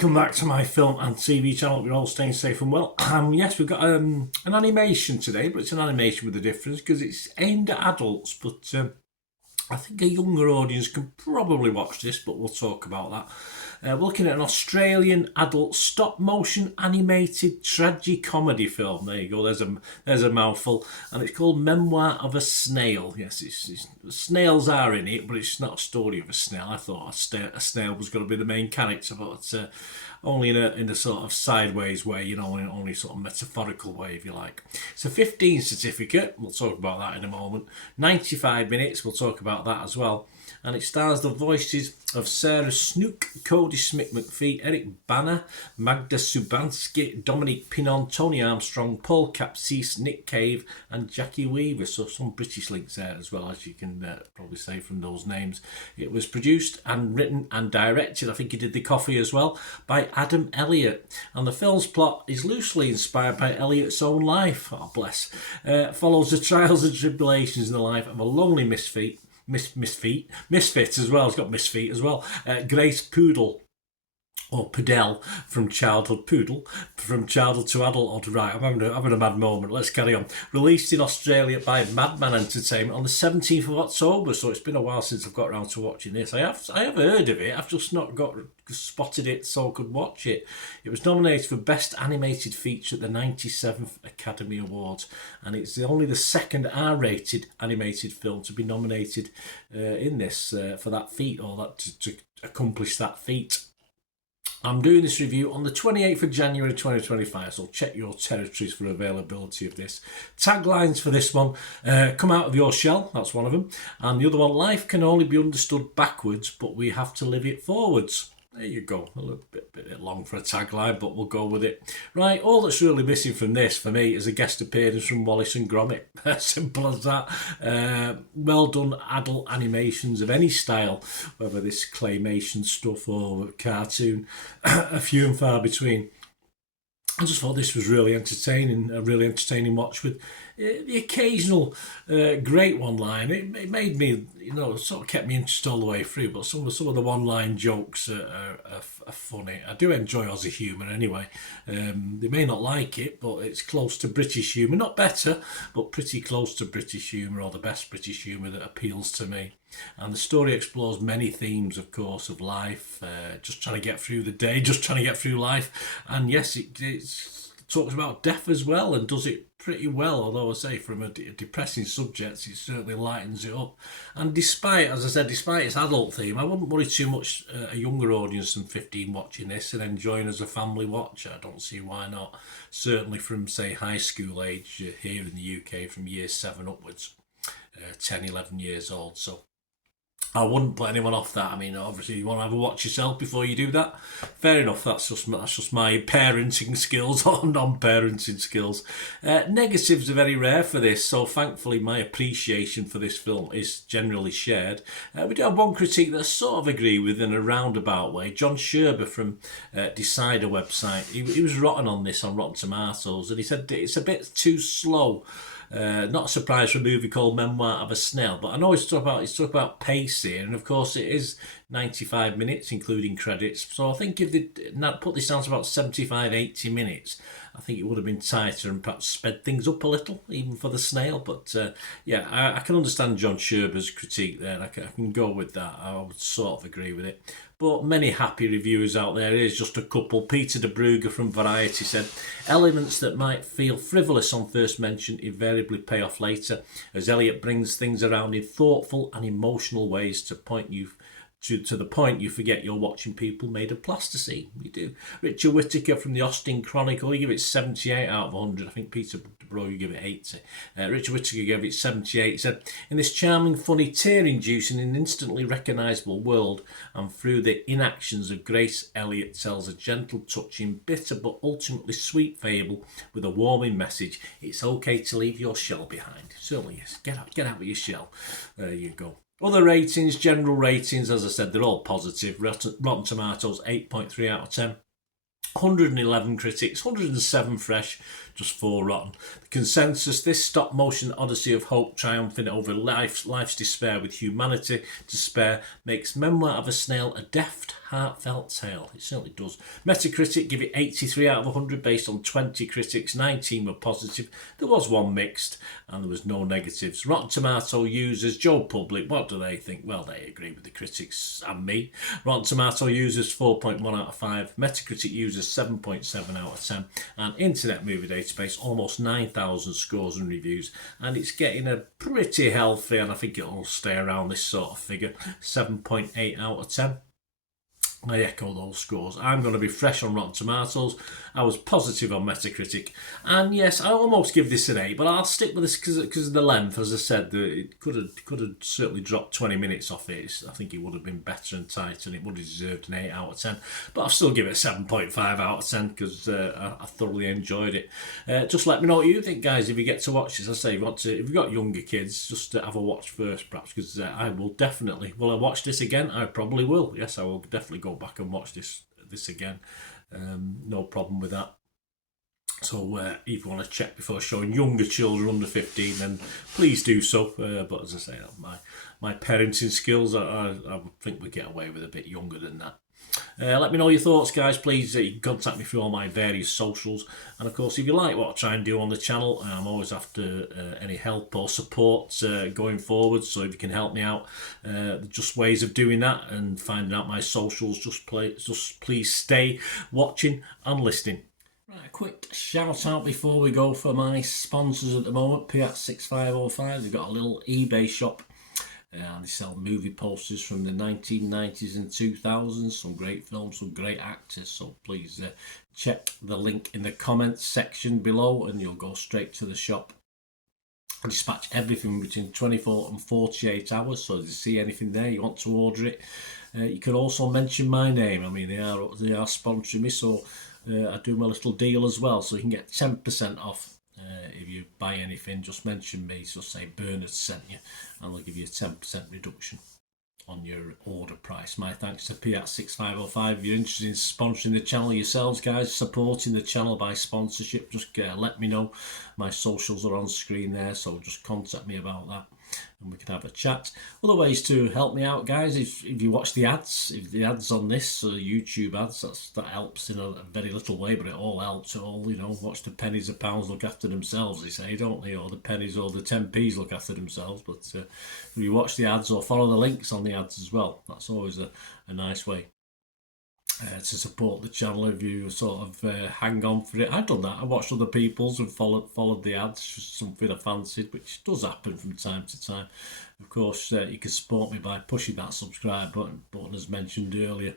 Welcome back to my film and TV channel. We're all staying safe and well. Yes, we've got an animation today, but it's an animation with a difference because it's aimed at adults, but I think a younger audience can probably watch this, but we'll talk about that. We're looking at an Australian adult stop-motion animated tragicomedy film. There you go, there's a mouthful. And it's called Memoir of a Snail. Yes, snails are in it, but it's not a story of a snail. I thought a snail was going to be the main character, but only in a sort of sideways way, you know, in only sort of metaphorical way, if you like. It's a 15 certificate. We'll talk about that in a moment. 95 minutes. We'll talk about that as well. And it stars the voices of Sarah Snook, Cody Smith McPhee, Eric Banner, Magda Subansky, Dominic Pinon, Tony Armstrong, Paul Capsis, Nick Cave and Jackie Weaver. So some British links there as well, as you can probably say from those names. It was produced and written and directed, I think he did the coffee as well, by Adam Elliott. And the film's plot is loosely inspired by Elliott's own life. Oh, bless. Follows the trials and tribulations in the life of a lonely misfit as well. It's got misfit as well. Grace Poodle, or Pudell, from childhood to adulthood. Right, I'm having a mad moment. Let's carry on. Released in Australia by Madman Entertainment on the 17th of October. So it's been a while since I've got around to watching this. I have heard of it. I've just not spotted it so I could watch it. It was nominated for Best Animated Feature at the 97th Academy Awards, and it's only the second R-rated animated film to be nominated in this for that feat, or that to accomplish that feat. I'm doing this review on the 28th of January 2025, so check your territories for availability of this. Taglines for this one: come out of your shell, that's one of them. And the other one: life can only be understood backwards, but we have to live it forwards. There you go. A little bit long for a tagline, but we'll go with it. Right, all that's really missing from this, for me, is a guest appearance from Wallace and Gromit. Simple as that. Well done adult animations of any style, whether this claymation stuff or cartoon, a few and far between. I just thought this was really entertaining, a really entertaining watch with the occasional great one-line. It made me, sort of kept me interested all the way through, but some of the one-line jokes are funny. I do enjoy Aussie humour anyway. They may not like it, but it's close to British humour. Not better, but pretty close to British humour, or the best British humour that appeals to me. And the story explores many themes, of course, of life, just trying to get through the day, just trying to get through life. And yes, it talks about death as well, and does it pretty well, although I say from a depressing subject, it certainly lightens it up. And despite its adult theme, I wouldn't worry too much a younger audience than 15 watching this and enjoying as a family watch. I don't see why not. Certainly from, say, high school age here in the UK, from year 7 upwards, 10, 11 years old. So I wouldn't put anyone off that. I mean, obviously, you want to have a watch yourself before you do that. Fair enough. That's just my parenting skills or non-parenting skills. Negatives are very rare for this, so thankfully my appreciation for this film is generally shared. We do have one critique that I sort of agree with in a roundabout way. John Sherber from Decider website, he was rotten on this on Rotten Tomatoes, and he said it's a bit too slow. Not a surprise for a movie called Memoir of a Snail, but I know he's talking about pace here, and of course it is 95 minutes including credits, so I think if they put this down to about 75-80 minutes, I think it would have been tighter and perhaps sped things up a little, even for the snail. But I can understand John Sherber's critique there, and I can go with that. I would sort of agree with it. But many happy reviewers out there. Here's just a couple. Peter de Brugge from Variety said, elements that might feel frivolous on first mention invariably pay off later, as Elliott brings things around in thoughtful and emotional ways to the point you forget you're watching people made of plasticine. You do. Richard Whittaker from the Austin Chronicle, he gave it 78 out of 100. I think Peter Broglie gave it 80. Richard Whittaker gave it 78. He said, in this charming, funny, tear-inducing and instantly recognisable world, and through the inactions of Grace, Elliott tells a gentle, touching, bitter but ultimately sweet fable with a warming message. It's okay to leave your shell behind. Certainly is. Get out of your shell. There you go. Other ratings, general ratings, as I said, they're all positive. Rotten Tomatoes, 8.3 out of 10. 111 critics, 107 fresh, just 4 rotten. The consensus: this stop-motion odyssey of hope triumphing over life's despair with humanity to spare makes Memoir of a Snail a deft, heartfelt tale. It certainly does. Metacritic give it 83 out of 100 based on 20 critics. 19 were positive. There was one mixed, and there was no negatives. Rotten Tomato users, Joe Public, what do they think? Well, they agree with the critics and me. Rotten Tomato users 4.1 out of 5. Metacritic users 7.7 out of 10. And Internet Movie Database almost 9,000 scores and reviews, and it's getting a pretty healthy, and I think it'll stay around this sort of figure, 7.8 out of 10. I echo those scores. I'm going to be fresh on Rotten Tomatoes. I was positive on Metacritic. And yes, I almost give this an 8, but I'll stick with this because of the length. As I said, it could have certainly dropped 20 minutes off it. I think it would have been better and tighter, and it would have deserved an 8 out of 10. But I'll still give it a 7.5 out of 10 because I thoroughly enjoyed it. Just let me know what you think, guys, if you get to watch this. I say, if you've got younger kids, just have a watch first, perhaps, because I will definitely... Will I watch this again? I probably will. Yes, I will definitely go back and watch this again. No problem with that. So if you want to check before showing younger children under 15, then please do so. But as I say, my parenting skills, I think we get away with a bit younger than that. Let me know your thoughts, guys. Please you can contact me through all my various socials, and of course, if you like what I try and do on the channel, I'm always after any help or support going forward. So if you can help me out, just ways of doing that and finding out my socials, just please stay watching and listening. Right, a quick shout out before we go for my sponsors at the moment. Piat6505, they've got a little eBay shop. They sell movie posters from the 1990s and 2000s, some great films, some great actors, so please check the link in the comments section below and you'll go straight to the shop. I dispatch everything between 24 and 48 hours, so if you see anything there, you want to order it, you can also mention my name. I mean, they are sponsoring me, so I do my little deal as well, so you can get 10% off. If you buy anything, just mention me, so say Bernard sent you, and I'll give you a 10% reduction on your order price. My thanks to Piat6505. If you're interested in sponsoring the channel yourselves, guys, supporting the channel by sponsorship, just let me know. My socials are on screen there, so just contact me about that and we can have a chat. Other ways to help me out, guys, if you watch the ads, if the ads on this YouTube ads, that helps in a very little way, but it all helps. It all, watch the pennies and pounds look after themselves, they say, don't they? Or the pennies or the 10p's look after themselves. But if you watch the ads or follow the links on the ads as well, that's always a nice way to support the channel. If you sort of hang on for it, I've done that. I watched other people's and followed the ads, just something I fancied, which does happen from time to time. Of course, you can support me by pushing that subscribe button as mentioned earlier,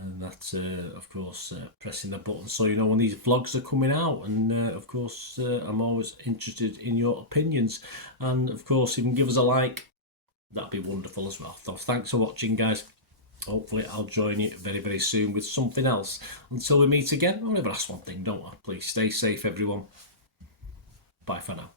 and that's of course pressing the button so you know when these vlogs are coming out. And of course, I'm always interested in your opinions, and of course, if you can give us a like, that'd be wonderful as well. So thanks for watching, guys. Hopefully I'll join you very, very soon with something else. Until we meet again, I'll never ask one thing, don't I? Please stay safe, everyone. Bye for now.